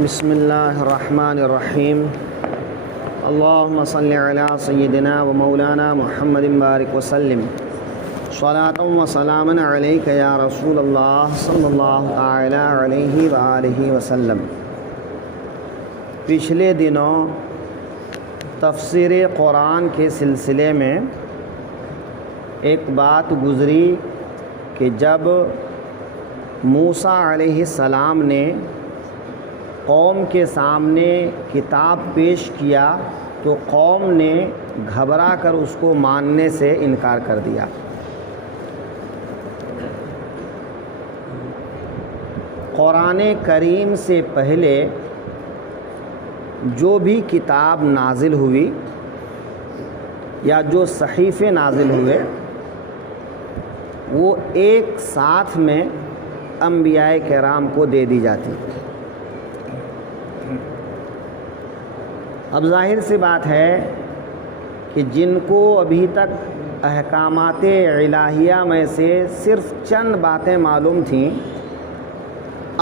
بسم اللہ الرحمن الرحیم اللہم صلی علی سیدنا و مولانا محمد بارک وسلم صلاۃ و سلاما علیک یا رسول اللہ صلی اللہ تعالی علیہ وآلہ وسلم۔ پچھلے دنوں تفسیر قرآن کے سلسلے میں ایک بات گزری کہ جب موسیٰ علیہ السلام نے قوم کے سامنے کتاب پیش کیا تو قوم نے گھبرا کر اس کو ماننے سے انکار کر دیا۔ قرآن کریم سے پہلے جو بھی کتاب نازل ہوئی یا جو صحیفے نازل ہوئے وہ ایک ساتھ میں انبیاء کرام کو دے دی جاتی۔ اب ظاہر سی بات ہے کہ جن کو ابھی تک احکامات الہیہ میں سے صرف چند باتیں معلوم تھیں،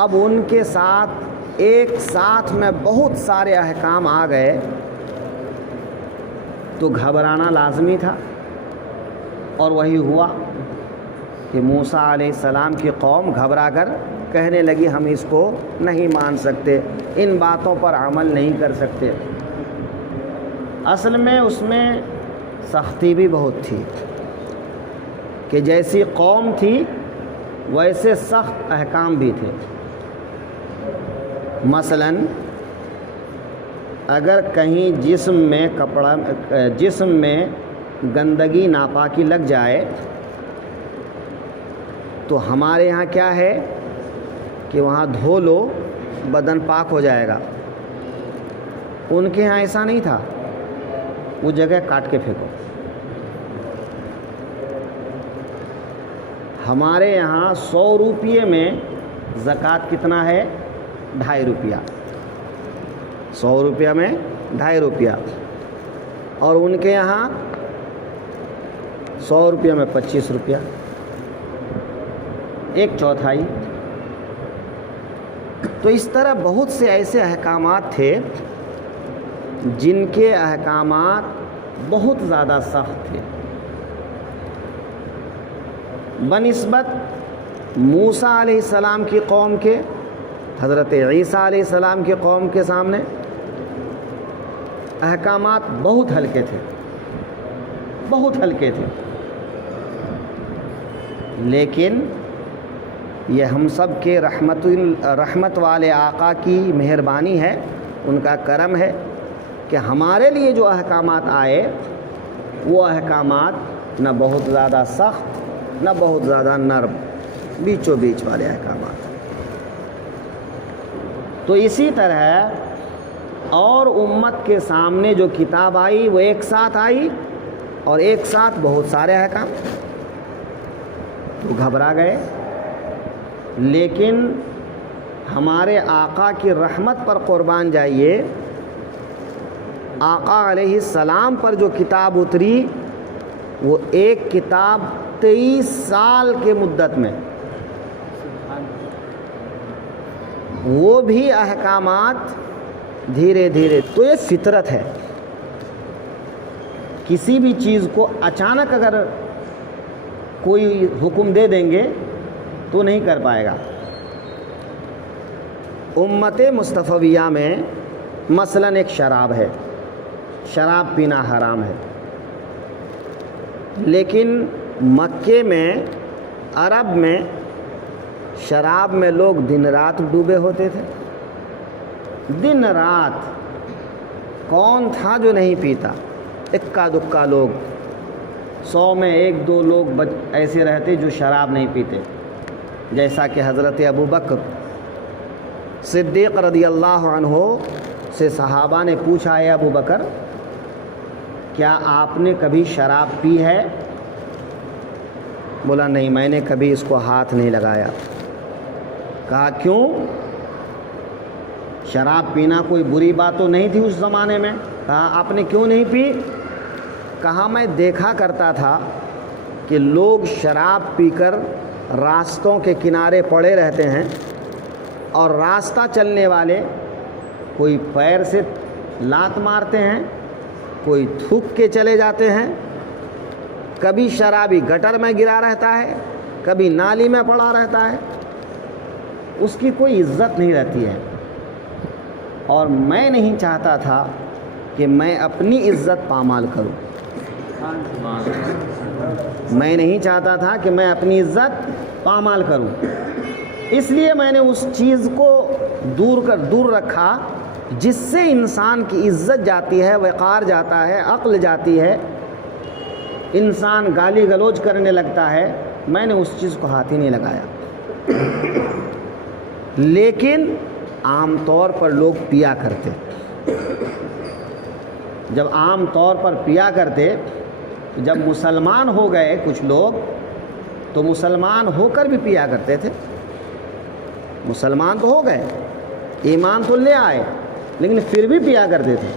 اب ان کے ساتھ ایک ساتھ میں بہت سارے احکام آ گئے تو گھبرانا لازمی تھا، اور وہی ہوا کہ موسیٰ علیہ السلام کی قوم گھبرا کر کہنے لگی ہم اس کو نہیں مان سکتے، ان باتوں پر عمل نہیں کر سکتے۔ اصل میں اس میں سختی بھی بہت تھی کہ جیسی قوم تھی ویسے سخت احکام بھی تھے۔ مثلا اگر کہیں جسم میں گندگی ناپاکی لگ جائے تو ہمارے یہاں کیا ہے کہ وہاں دھو لو بدن پاک ہو جائے گا، ان کے یہاں ایسا نہیں تھا، وہ جگہ کاٹ کے پھینکو۔ ہمارے یہاں 100 روپیے میں زکوٰۃ کتنا ہے؟ 2.5 روپیہ۔ 100 روپیہ میں 2.5 روپیہ، اور ان کے یہاں 100 روپیہ میں 25 روپیہ، 1/4۔ تو اس طرح بہت سے ایسے احکامات تھے جن کے احکامات بہت زیادہ سخت تھے بنسبت موسیٰ علیہ السلام کی قوم کے۔ حضرت عیسیٰ علیہ السلام کی قوم کے سامنے احکامات بہت ہلکے تھے، بہت ہلکے تھے، لیکن یہ ہم سب کے رحمت والے آقا کی مہربانی ہے، ان کا کرم ہے کہ ہمارے لیے جو احکامات آئے وہ احکامات نہ بہت زیادہ سخت نہ بہت زیادہ نرم، بیچوں بیچ والے احکامات۔ تو اسی طرح اور امت کے سامنے جو کتاب آئی وہ ایک ساتھ آئی، اور ایک ساتھ بہت سارے احکام، تو گھبرا گئے۔ لیکن ہمارے آقا کی رحمت پر قربان جائیے، آقا علیہ السلام پر جو کتاب اتری وہ ایک کتاب 23 سال کے مدت میں، وہ بھی احکامات دھیرے دھیرے۔ تو یہ فطرت ہے، کسی بھی چیز کو اچانک اگر کوئی حکم دے دیں گے تو نہیں کر پائے گا۔ امت مصطفیہ میں مثلا ایک شراب ہے، شراب پینا حرام ہے، لیکن مکے میں، عرب میں شراب میں لوگ دن رات ڈوبے ہوتے تھے، دن رات۔ کون تھا جو نہیں پیتا؟ اکا دکا لوگ، 100 میں 1-2 لوگ ایسے رہتے جو شراب نہیں پیتے، جیسا کہ حضرت ابو بکر صدیق رضی اللہ عنہ سے صحابہ نے پوچھا، اے ابو بکر کیا آپ نے کبھی شراب پی ہے؟ بولا نہیں، میں نے کبھی اس کو ہاتھ نہیں لگایا۔ کہا کیوں؟ شراب پینا کوئی بری بات تو نہیں تھی اس زمانے میں؟ کہا آپ نے کیوں نہیں پی؟ کہا میں دیکھا کرتا تھا کہ لوگ شراب پی کر راستوں کے کنارے پڑے رہتے ہیں، اور راستہ چلنے والے کوئی پیر سے لات مارتے ہیں، کوئی تھوک کے چلے جاتے ہیں، کبھی شرابی گٹر میں گرا رہتا ہے، کبھی نالی میں پڑا رہتا ہے، اس کی کوئی عزت نہیں رہتی ہے۔ اور میں نہیں چاہتا تھا کہ میں اپنی عزت پامال کروں، میں نہیں چاہتا تھا کہ میں اپنی عزت پامال کروں، اس لیے میں نے اس چیز کو دور رکھا جس سے انسان کی عزت جاتی ہے، وقار جاتا ہے، عقل جاتی ہے، انسان گالی گلوچ کرنے لگتا ہے۔ میں نے اس چیز کو ہاتھ ہی نہیں لگایا۔ لیکن عام طور پر لوگ پیا کرتے، جب عام طور پر پیا کرتے، جب مسلمان ہو گئے کچھ لوگ تو مسلمان ہو کر بھی پیا کرتے تھے۔ مسلمان تو ہو گئے، ایمان تو لے آئے، لیکن پھر بھی پیا کرتے تھے۔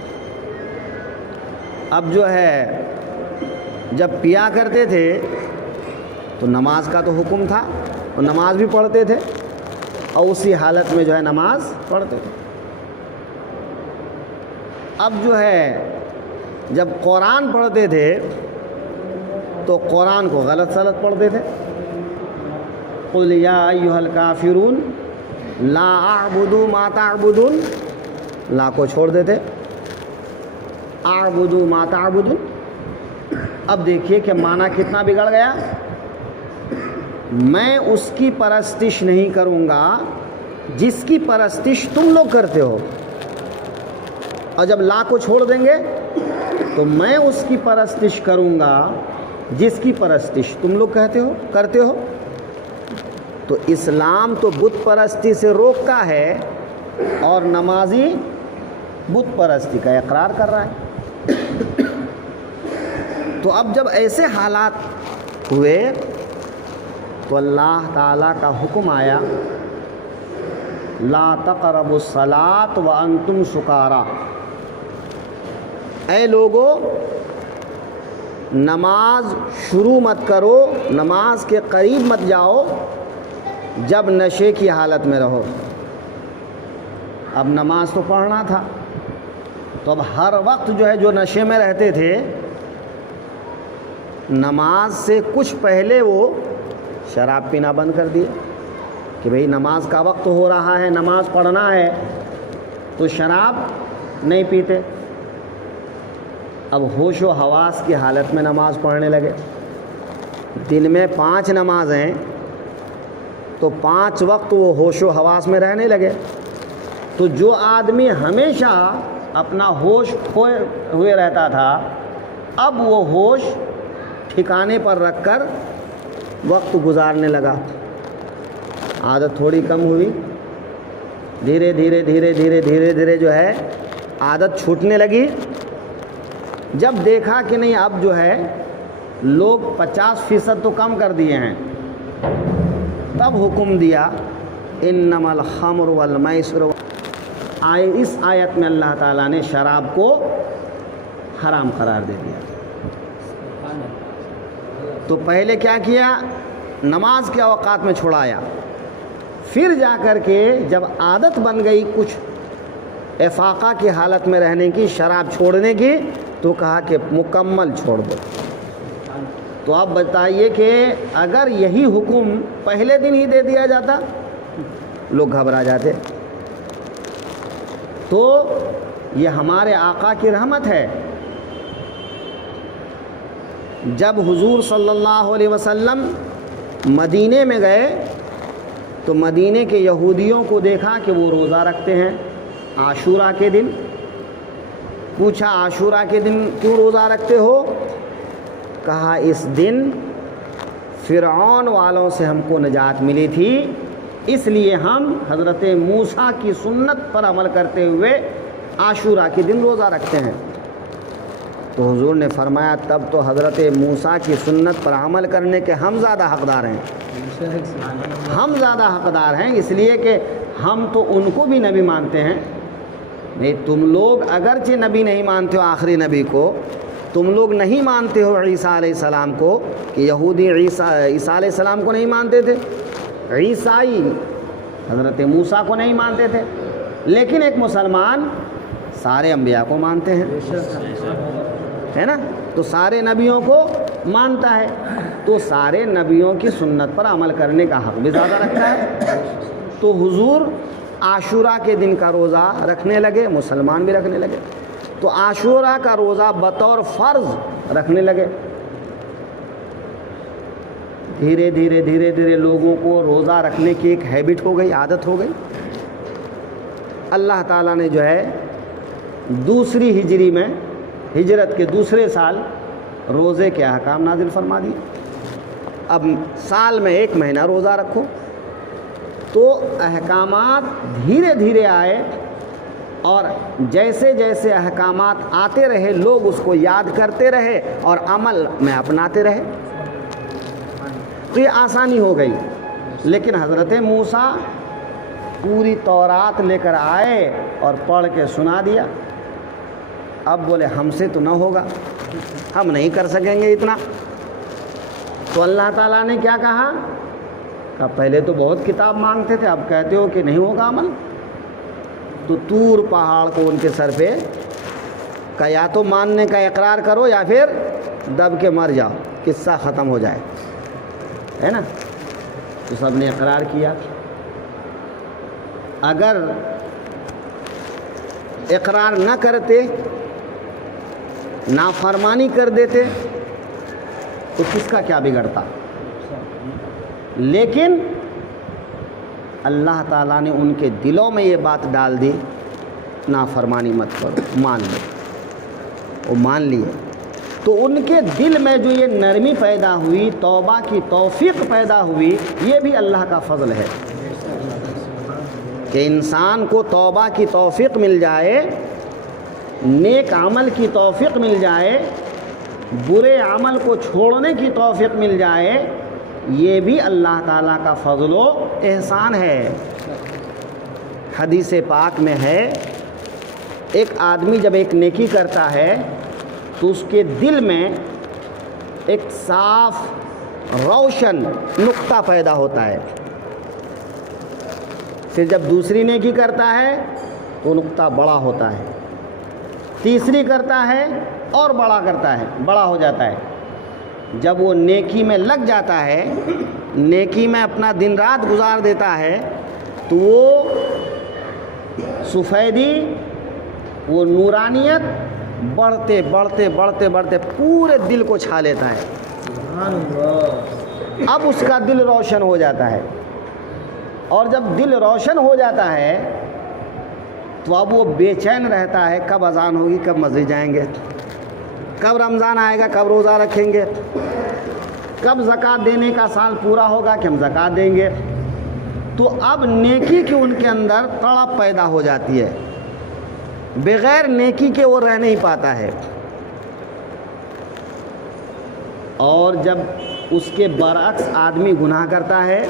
اب جو ہے جب پیا کرتے تھے تو نماز کا تو حکم تھا، اور نماز بھی پڑھتے تھے، اور اسی حالت میں جو ہے نماز پڑھتے تھے۔ اب جو ہے جب قرآن پڑھتے تھے تو قرآن کو غلط سلط پڑھتے تھے۔ قل یا ایھا الکافرون لا اعبد ما تعبدون، لا کو چھوڑ دیتے، اعبد ما تعبدون۔ اب دیکھیے کہ معنی کتنا بگڑ گیا۔ میں اس کی پرستش نہیں کروں گا جس کی پرستش تم لوگ کرتے ہو، اور جب لا کو چھوڑ دیں گے تو میں اس کی پرستش کروں گا جس کی پرستش تم لوگ کرتے ہو۔ تو اسلام تو بت پرستی سے روکتا ہے، اور نمازی بت پرستی کا اقرار کر رہا ہے۔ تو اب جب ایسے حالات ہوئے تو اللہ تعالیٰ کا حکم آیا، لا تقربوا الصلاۃ وانتم سکارا، اے لوگو نماز شروع مت کرو، نماز کے قریب مت جاؤ جب نشے کی حالت میں رہو۔ اب نماز تو پڑھنا تھا، تو اب ہر وقت جو ہے جو نشے میں رہتے تھے، نماز سے کچھ پہلے وہ شراب پینا بند کر دیے کہ بھئی نماز کا وقت ہو رہا ہے، نماز پڑھنا ہے، تو شراب نہیں پیتے۔ اب ہوش و حواس کی حالت میں نماز پڑھنے لگے۔ دن میں 5 نمازیں، تو 5 وقت وہ ہوش و حواس میں رہنے لگے۔ تو جو آدمی ہمیشہ اپنا ہوش کھوئے ہوئے رہتا تھا، اب وہ ہوش ٹھکانے پر رکھ کر وقت گزارنے لگا۔ عادت تھوڑی کم ہوئی، دھیرے دھیرے جو ہے عادت چھوٹنے لگی۔ جب دیکھا کہ نہیں اب جو ہے لوگ 50% تو کم کر دیے ہیں، تب حکم دیا انما الخمر والمیسر۔ اس آیت میں اللہ تعالیٰ نے شراب کو حرام قرار دے دیا۔ تو پہلے کیا کیا؟ نماز کے اوقات میں چھڑایا، پھر جا کر کے جب عادت بن گئی کچھ افاقہ کی حالت میں رہنے کی، شراب چھوڑنے کی، تو کہا کہ مکمل چھوڑ دو۔ تو آپ بتائیے کہ اگر یہی حکم پہلے دن ہی دے دیا جاتا، لوگ گھبرا جاتے۔ تو یہ ہمارے آقا کی رحمت ہے۔ جب حضور صلی اللہ علیہ وسلم مدینے میں گئے تو مدینے کے یہودیوں کو دیکھا کہ وہ روزہ رکھتے ہیں عاشورہ کے دن۔ پوچھا عاشورہ کے دن کیوں روزہ رکھتے ہو؟ کہا اس دن فرعون والوں سے ہم کو نجات ملی تھی، اس لیے ہم حضرت موسیٰ کی سنت پر عمل کرتے ہوئے عاشورہ کے دن روزہ رکھتے ہیں۔ تو حضور نے فرمایا تب تو حضرت موسیٰ کی سنت پر عمل کرنے کے ہم زیادہ حقدار ہیں، ہم زیادہ حقدار ہیں، اس لیے کہ ہم تو ان کو بھی نبی مانتے ہیں۔ نہیں، تم لوگ اگرچہ نبی نہیں مانتے ہو آخری نبی کو، تم لوگ نہیں مانتے ہو عیسیٰ علیہ السلام کو، کہ یہودی عیسیٰ علیہ السلام کو نہیں مانتے تھے، عیسائی حضرت موسیٰ کو نہیں مانتے تھے، لیکن ایک مسلمان سارے انبیاء کو مانتے ہیں، ہے نا، تو سارے نبیوں کو مانتا ہے، تو سارے نبیوں کی سنت پر عمل کرنے کا حق بھی زیادہ رکھتا ہے۔ تو حضور عاشورہ کے دن کا روزہ رکھنے لگے، مسلمان بھی رکھنے لگے، تو عاشورہ کا روزہ بطور فرض رکھنے لگے۔ دھیرے دھیرے دھیرے دھیرے لوگوں کو روزہ رکھنے کی ایک ہیبٹ ہو گئی، عادت ہو گئی۔ اللہ تعالیٰ نے جو ہے دوسری ہجری میں، ہجرت کے دوسرے سال روزے کے احکام نازل فرما دیے۔ اب سال میں 1 مہینہ روزہ رکھو، تو احکامات دھیرے دھیرے آئے، اور جیسے جیسے احکامات آتے رہے لوگ اس کو یاد کرتے رہے اور عمل میں اپناتے رہے، تو یہ آسانی ہو گئی۔ لیکن حضرت موسیٰ پوری تورات لے کر آئے اور پڑھ کے سنا دیا، اب بولے ہم سے تو نہ ہوگا، ہم نہیں کر سکیں گے اتنا۔ تو اللہ تعالیٰ نے کیا کہا کہ پہلے تو بہت کتاب مانگتے تھے، اب کہتے ہو کہ نہیں ہوگا عمل، تو طور پہاڑ کو ان کے سر پہ کہ یا تو ماننے کا اقرار کرو یا پھر دب کے مر جاؤ، قصہ ختم ہو جائے، ہے نا۔ تو سب نے اقرار کیا۔ اگر اقرار نہ کرتے، نافرمانی کر دیتے، تو کس کا کیا بگڑتا؟ لیکن اللہ تعالیٰ نے ان کے دلوں میں یہ بات ڈال دی، نافرمانی مت کرو، مان لو، وہ مان لیے۔ تو ان کے دل میں جو یہ نرمی پیدا ہوئی، توبہ کی توفیق پیدا ہوئی، یہ بھی اللہ کا فضل ہے کہ انسان کو توبہ کی توفیق مل جائے، نیک عمل کی توفیق مل جائے، برے عمل کو چھوڑنے کی توفیق مل جائے، یہ بھی اللہ تعالیٰ کا فضل و احسان ہے۔ حدیث پاک میں ہے، ایک آدمی جب ایک نیکی کرتا ہے تو اس کے دل میں ایک صاف روشن نقطہ پیدا ہوتا ہے، پھر جب دوسری نیکی کرتا ہے تو نقطہ بڑا ہوتا ہے، تیسری کرتا ہے اور بڑا کرتا ہے، بڑا ہو جاتا ہے۔ جب وہ نیکی میں لگ جاتا ہے، نیکی میں اپنا دن رات گزار دیتا ہے، تو وہ سفیدی، وہ نورانیت بڑھتے بڑھتے بڑھتے بڑھتے پورے دل کو چھا لیتا ہے۔ اب اس کا دل روشن ہو جاتا ہے، اور جب دل روشن ہو جاتا ہے تو اب وہ بے چین رہتا ہے، کب اذان ہوگی، کب مسجد جائیں گے، کب رمضان آئے گا، کب روزہ رکھیں گے، کب زکوٰۃ دینے کا سال پورا ہوگا کہ ہم زکوٰۃ دیں گے۔ تو اب نیکی کی ان کے اندر تڑپ پیدا ہو جاتی ہے، بغیر نیکی کے وہ رہ نہیں پاتا ہے۔ اور جب اس کے برعکس آدمی گناہ کرتا ہے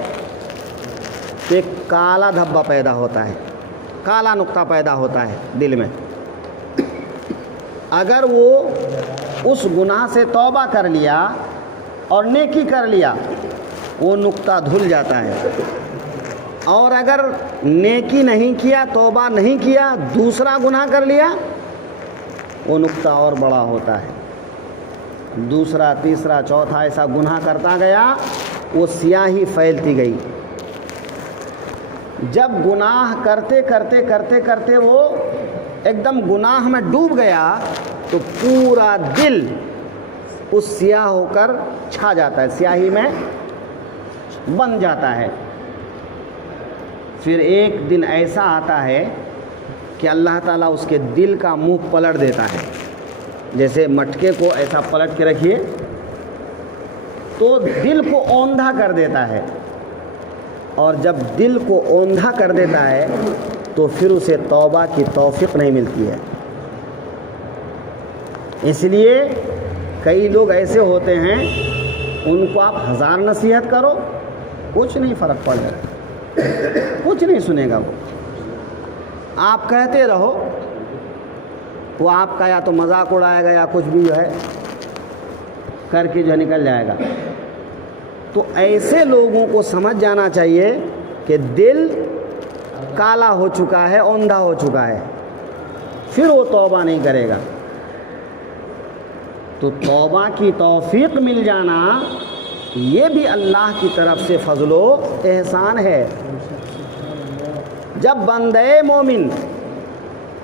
تو ایک کالا دھبا پیدا ہوتا ہے، کالا نقطہ پیدا ہوتا ہے دل میں۔ اگر وہ اس گناہ سے توبہ کر لیا اور نیکی کر لیا، وہ نقطہ دھل جاتا ہے، اور اگر نیکی نہیں کیا، توبہ نہیں کیا، دوسرا گناہ کر لیا، وہ نقطہ اور بڑا ہوتا ہے، دوسرا، تیسرا، چوتھا ایسا گناہ کرتا گیا، وہ سیاہی پھیلتی گئی۔ جب گناہ کرتے کرتے کرتے کرتے وہ ایک دم گناہ میں ڈوب گیا تو پورا دل اس سیاہ ہو کر چھا جاتا ہے، سیاہی میں بن جاتا ہے۔ پھر ایک دن ایسا آتا ہے کہ اللہ تعالیٰ اس کے دل کا منہ پلٹ دیتا ہے، جیسے مٹکے کو ایسا پلٹ کے رکھیے تو دل کو اوندھا کر دیتا ہے، اور جب دل کو اوندھا کر دیتا ہے تو پھر اسے توبہ کی توفیق نہیں ملتی ہے۔ اس لیے کئی لوگ ایسے ہوتے ہیں، ان کو آپ 1000 نصیحت کرو، کچھ نہیں فرق پڑے گا، کچھ نہیں سنے گا۔ وہ آپ کہتے رہو، وہ آپ کا یا تو مذاق اڑائے گا یا کچھ بھی جو ہے کر کے جو نکل جائے گا۔ تو ایسے لوگوں کو سمجھ جانا چاہیے کہ دل کالا ہو چکا ہے، اوندھا ہو چکا ہے، پھر وہ توبہ نہیں کرے گا۔ تو توبہ کی توفیق مل جانا یہ بھی اللہ کی طرف سے فضل و احسان ہے۔ جب بندے مومن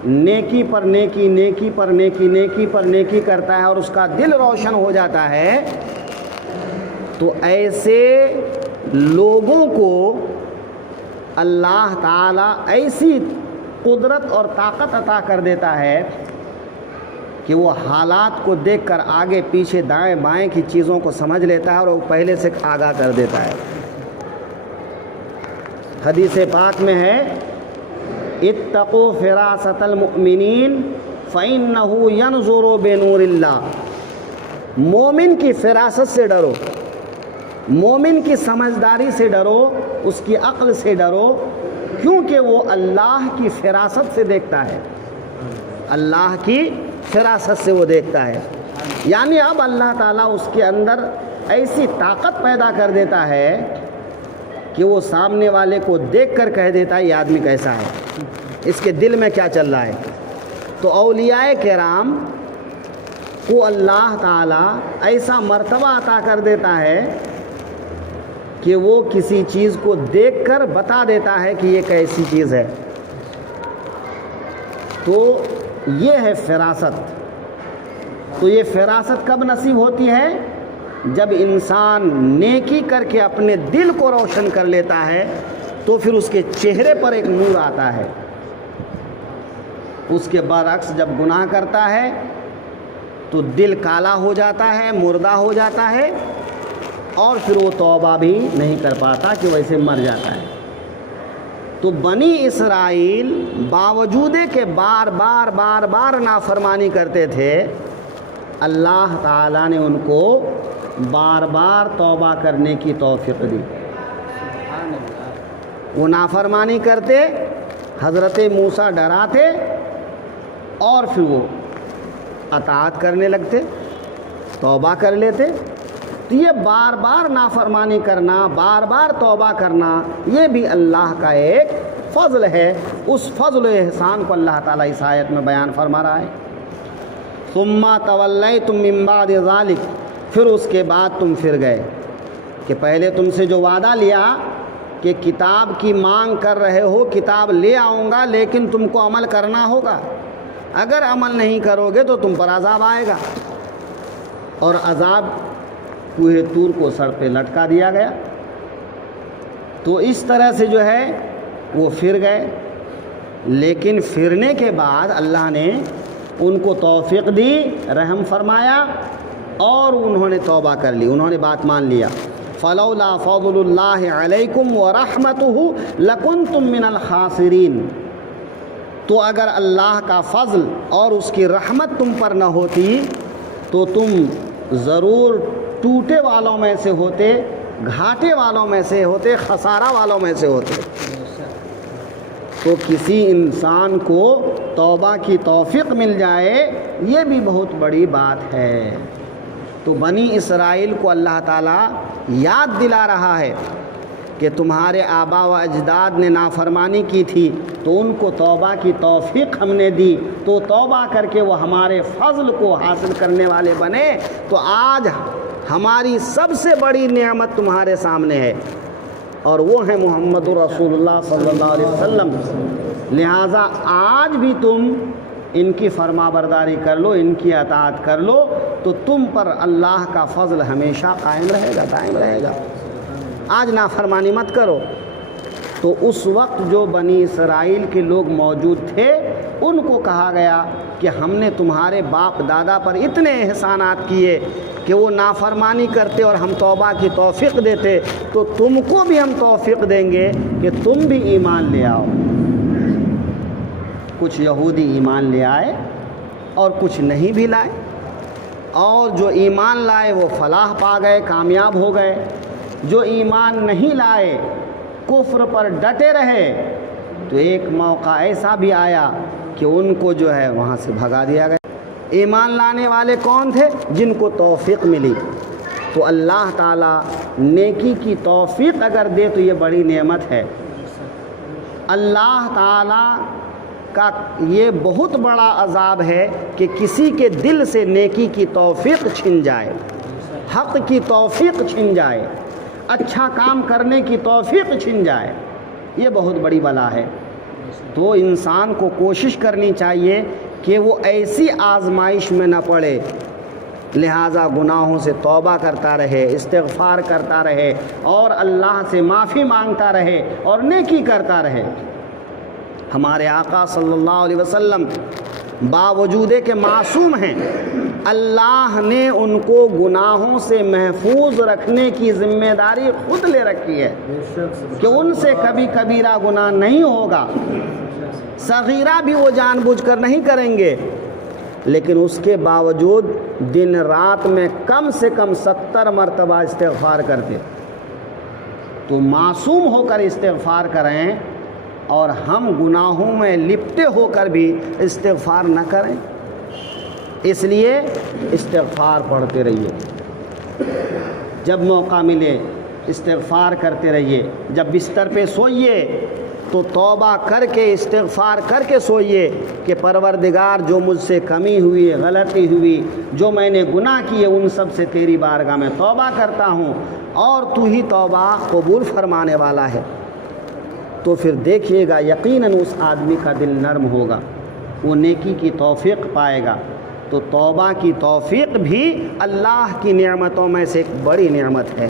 نیکی پر نیکی، نیکی پر نیکی، نیکی پر نیکی کرتا ہے اور اس کا دل روشن ہو جاتا ہے، تو ایسے لوگوں کو اللہ تعالیٰ ایسی قدرت اور طاقت عطا کر دیتا ہے کہ وہ حالات کو دیکھ کر آگے پیچھے دائیں بائیں کی چیزوں کو سمجھ لیتا ہے اور وہ پہلے سے آگاہ کر دیتا ہے۔ حدیث پاک میں ہے اتقوا فراست المؤمنین فإنہ ینظر بنور اللہ، مومن کی فراست سے ڈرو، مومن کی سمجھداری سے ڈرو، اس کی عقل سے ڈرو، کیونکہ وہ اللہ کی فراست سے دیکھتا ہے، اللہ کی فراست سے وہ دیکھتا ہے۔ یعنی اب اللہ تعالیٰ اس کے اندر ایسی طاقت پیدا کر دیتا ہے کہ وہ سامنے والے کو دیکھ کر کہہ دیتا ہے یہ آدمی کیسا ہے، اس کے دل میں کیا چل رہا ہے۔ تو اولیاء کرام کو اللہ تعالیٰ ایسا مرتبہ عطا کر دیتا ہے کہ وہ کسی چیز کو دیکھ کر بتا دیتا ہے کہ یہ کیسی چیز ہے۔ تو یہ ہے فراست۔ تو یہ فراست کب نصیب ہوتی ہے؟ جب انسان نیکی کر کے اپنے دل کو روشن کر لیتا ہے تو پھر اس کے چہرے پر ایک نور آتا ہے۔ اس کے برعکس جب گناہ کرتا ہے تو دل کالا ہو جاتا ہے، مردہ ہو جاتا ہے، اور پھر وہ توبہ بھی نہیں کر پاتا کہ ویسے مر جاتا ہے۔ تو بنی اسرائیل باوجود کہ بار بار بار بار نافرمانی کرتے تھے، اللہ تعالیٰ نے ان کو بار بار توبہ کرنے کی توفیق دی۔ وہ نافرمانی کرتے، حضرت موسیٰ ڈراتے، اور پھر وہ اطاعت کرنے لگتے، توبہ کر لیتے۔ تو یہ بار بار نافرمانی کرنا، بار بار توبہ کرنا، یہ بھی اللہ کا ایک فضل ہے۔ اس فضل و احسان کو اللہ تعالیٰ اس آیت میں بیان فرما رہا ہے۔ ثم تولیتم من بعد ذلک، پھر اس کے بعد تم پھر گئے، کہ پہلے تم سے جو وعدہ لیا کہ کتاب کی مانگ کر رہے ہو، کتاب لے آؤں گا لیکن تم کو عمل کرنا ہوگا، اگر عمل نہیں کرو گے تو تم پر عذاب آئے گا، اور عذاب کوہ طور کو سر پہ لٹکا دیا گیا۔ تو اس طرح سے جو ہے وہ پھر گئے، لیکن پھرنے کے بعد اللہ نے ان کو توفیق دی، رحم فرمایا، اور انہوں نے توبہ کر لی، انہوں نے بات مان لیا۔ فلولا فضل اللہ علیکم ورحمتہ لکنتم من الخاسرین، تو اگر اللہ کا فضل اور اس کی رحمت تم پر نہ ہوتی تو تم ضرور ٹوٹے والوں میں سے ہوتے، گھاٹے والوں میں سے ہوتے، خسارہ والوں میں سے ہوتے۔ تو کسی انسان کو توبہ کی توفیق مل جائے یہ بھی بہت بڑی بات ہے۔ تو بنی اسرائیل کو اللہ تعالیٰ یاد دلا رہا ہے کہ تمہارے آبا و اجداد نے نافرمانی کی تھی تو ان کو توبہ کی توفیق ہم نے دی، تو توبہ کر کے وہ ہمارے فضل کو حاصل کرنے والے بنے۔ تو آج ہماری سب سے بڑی نعمت تمہارے سامنے ہے، اور وہ ہے محمد رسول اللہ صلی اللہ علیہ وسلم۔ لہٰذا آج بھی تم ان کی فرما برداری کر لو، ان کی اطاعت کر لو، تو تم پر اللہ کا فضل ہمیشہ قائم رہے گا، قائم رہے گا۔ آج نافرمانی مت کرو۔ تو اس وقت جو بنی اسرائیل کے لوگ موجود تھے ان کو کہا گیا کہ ہم نے تمہارے باپ دادا پر اتنے احسانات کیے کہ وہ نافرمانی کرتے اور ہم توبہ کی توفیق دیتے، تو تم کو بھی ہم توفیق دیں گے کہ تم بھی ایمان لے آؤ۔ کچھ یہودی ایمان لے آئے اور کچھ نہیں بھی لائے، اور جو ایمان لائے وہ فلاح پا گئے، کامیاب ہو گئے۔ جو ایمان نہیں لائے، کفر پر ڈٹے رہے، تو ایک موقع ایسا بھی آیا کہ ان کو جو ہے وہاں سے بھگا دیا گیا۔ ایمان لانے والے کون تھے؟ جن کو توفیق ملی۔ تو اللہ تعالیٰ نیکی کی توفیق اگر دے تو یہ بڑی نعمت ہے، اللہ تعالیٰ کا یہ بہت بڑا عذاب ہے کہ کسی کے دل سے نیکی کی توفیق چھن جائے، حق کی توفیق چھن جائے، اچھا کام کرنے کی توفیق چھن جائے، یہ بہت بڑی بلا ہے۔ تو انسان کو کوشش کرنی چاہیے کہ وہ ایسی آزمائش میں نہ پڑے، لہٰذا گناہوں سے توبہ کرتا رہے، استغفار کرتا رہے اور اللہ سے معافی مانگتا رہے اور نیکی کرتا رہے۔ ہمارے آقا صلی اللہ علیہ وسلم باوجود کہ معصوم ہیں، اللہ نے ان کو گناہوں سے محفوظ رکھنے کی ذمہ داری خود لے رکھی ہے کہ ان سے کبھی کبیرہ گناہ نہیں ہوگا، صغیرہ بھی وہ جان بوجھ کر نہیں کریں گے، لیکن اس کے باوجود دن رات میں کم سے کم 70 مرتبہ استغفار کرتے۔ تو معصوم ہو کر استغفار کریں اور ہم گناہوں میں لپٹے ہو کر بھی استغفار نہ کریں، اس لیے استغفار پڑھتے رہیے، جب موقع ملے استغفار کرتے رہیے، جب بستر پہ سوئیے تو توبہ کر کے استغفار کر کے سوئیے کہ پروردگار جو مجھ سے کمی ہوئی، غلطی ہوئی، جو میں نے گناہ کیے، ان سب سے تیری بارگاہ میں توبہ کرتا ہوں اور تو ہی توبہ قبول فرمانے والا ہے۔ تو پھر دیکھیے گا یقیناً اس آدمی کا دل نرم ہوگا، وہ نیکی کی توفیق پائے گا۔ تو توبہ کی توفیق بھی اللہ کی نعمتوں میں سے ایک بڑی نعمت ہے۔